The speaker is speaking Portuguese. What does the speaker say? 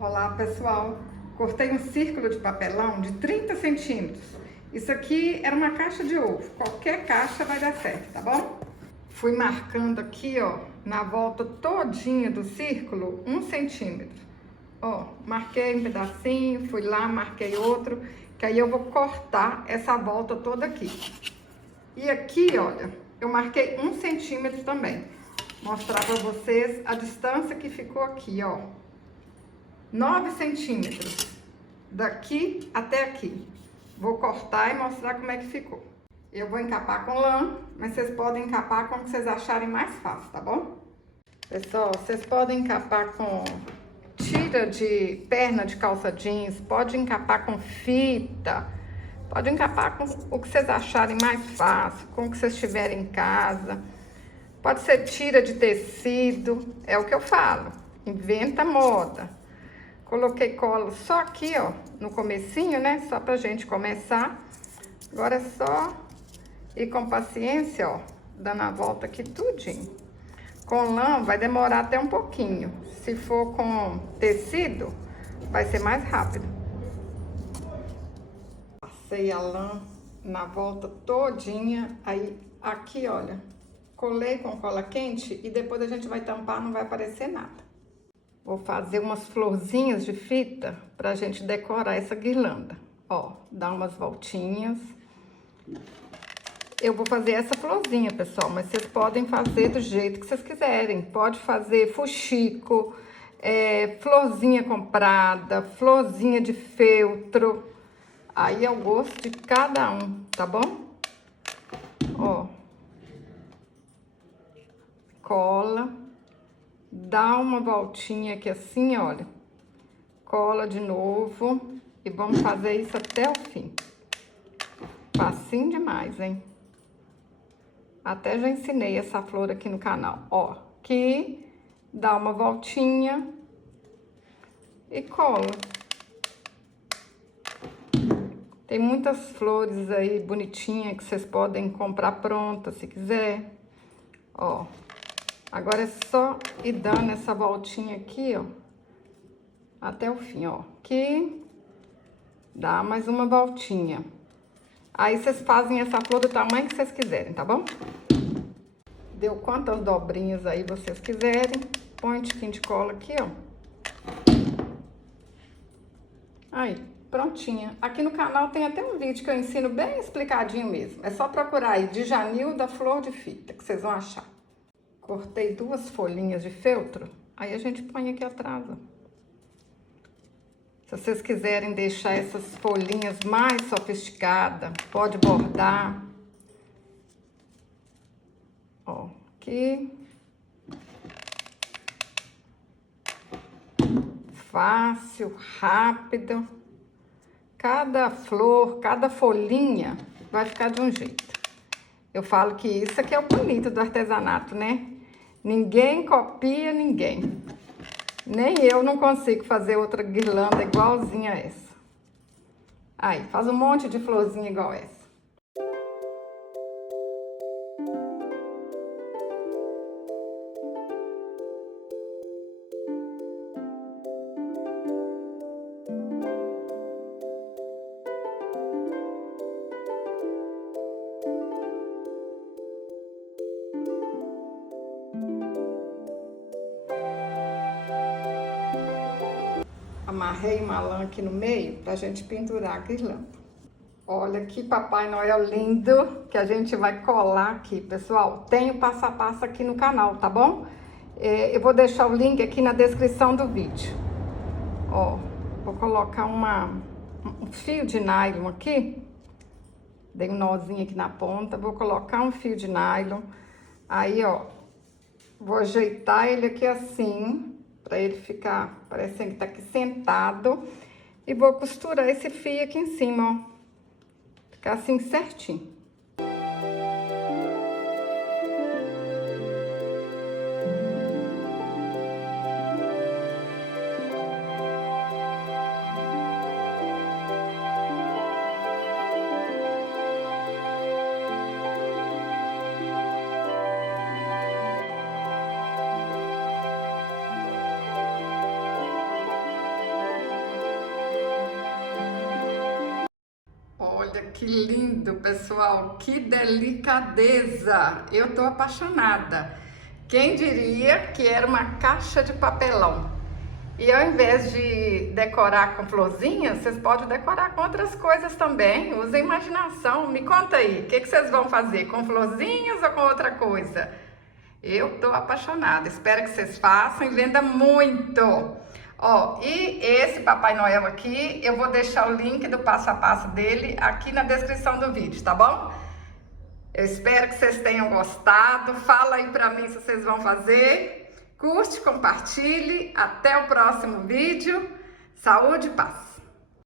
Olá pessoal, cortei um círculo de papelão de 30 centímetros. Isso aqui era uma caixa de ovo, qualquer caixa vai dar certo, tá bom? Fui marcando aqui, ó, na volta todinha do círculo, 1 centímetro. Ó, marquei um pedacinho, fui lá, marquei outro, que aí eu vou cortar essa volta toda aqui. E aqui, olha, eu marquei 1 centímetro também. Mostrar pra vocês a distância que ficou aqui, ó. 9 centímetros daqui até aqui. Vou cortar e mostrar como é que ficou. Eu vou encapar com lã, mas vocês podem encapar como vocês acharem mais fácil, tá bom? Pessoal, vocês podem encapar com tira de perna de calça jeans, pode encapar com fita, pode encapar com o que vocês acharem mais fácil, com o que vocês tiverem em casa. Pode ser tira de tecido, é o que eu falo, inventa moda. Coloquei cola só aqui, ó, no comecinho, né? Só pra gente começar. Agora é só ir com paciência, ó, dando a volta aqui tudinho. Com lã vai demorar até um pouquinho. Se for com tecido, vai ser mais rápido. Passei a lã na volta todinha. Aí, aqui, olha, colei com cola quente e depois a gente vai tampar, não vai aparecer nada. Vou fazer umas florzinhas de fita pra gente decorar essa guirlanda. Ó, dar umas voltinhas. Eu vou fazer essa florzinha, pessoal, mas vocês podem fazer do jeito que vocês quiserem. Pode fazer fuxico, florzinha comprada, florzinha de feltro. Aí é o gosto de cada um, tá bom? Ó. Cola. Dá uma voltinha aqui assim, olha. Cola de novo. E vamos fazer isso até o fim. Facinho demais, hein? Até já ensinei essa flor aqui no canal. Ó, aqui, dá uma voltinha e cola. Tem muitas flores aí bonitinhas que vocês podem comprar pronta, se quiser. Ó, agora é só ir dando essa voltinha aqui, ó, até o fim, ó. Aqui, dá mais uma voltinha. Aí vocês fazem essa flor do tamanho que vocês quiserem, tá bom? Deu quantas dobrinhas aí vocês quiserem. Põe um tiquinho de cola aqui, ó. Aí, prontinha. Aqui no canal tem até um vídeo que eu ensino bem explicadinho mesmo. É só procurar aí, Djanilda Flor de Fita, que vocês vão achar. Cortei 2 folhinhas de feltro. Aí a gente põe aqui atrás, ó. Se vocês quiserem deixar essas folhinhas mais sofisticadas, pode bordar. Ó, aqui. Fácil, rápido. Cada flor, cada folhinha vai ficar de um jeito. Eu falo que isso aqui é o bonito do artesanato, né? Ninguém copia ninguém. Nem eu não consigo fazer outra guirlanda igualzinha a essa. Aí, faz um monte de florzinha igual essa. Amarrei uma lã aqui no meio pra gente pendurar a guirlanda. Olha que Papai Noel lindo que a gente vai colar aqui, pessoal. Tem o passo a passo aqui no canal, tá bom? Eu vou deixar o link aqui na descrição do vídeo. Ó, vou colocar um fio de nylon aqui. Dei um nozinho aqui na ponta. Vou colocar um fio de nylon. Aí, ó, vou ajeitar ele aqui assim, pra ele ficar parecendo que tá aqui sentado. E vou costurar esse fio aqui em cima, ó. Ficar assim certinho. Olha que lindo, pessoal, que delicadeza! Eu tô apaixonada. Quem diria que era uma caixa de papelão? E ao invés de decorar com florzinhas, vocês podem decorar com outras coisas também. Use a imaginação. Me conta aí, o que vocês vão fazer? Com florzinhas ou com outra coisa? Eu tô apaixonada. Espero que vocês façam e venda muito. Ó, e esse Papai Noel aqui, eu vou deixar o link do passo a passo dele aqui na descrição do vídeo, tá bom? Eu espero que vocês tenham gostado. Fala aí pra mim se vocês vão fazer. Curte, compartilhe. Até o próximo vídeo. Saúde e paz.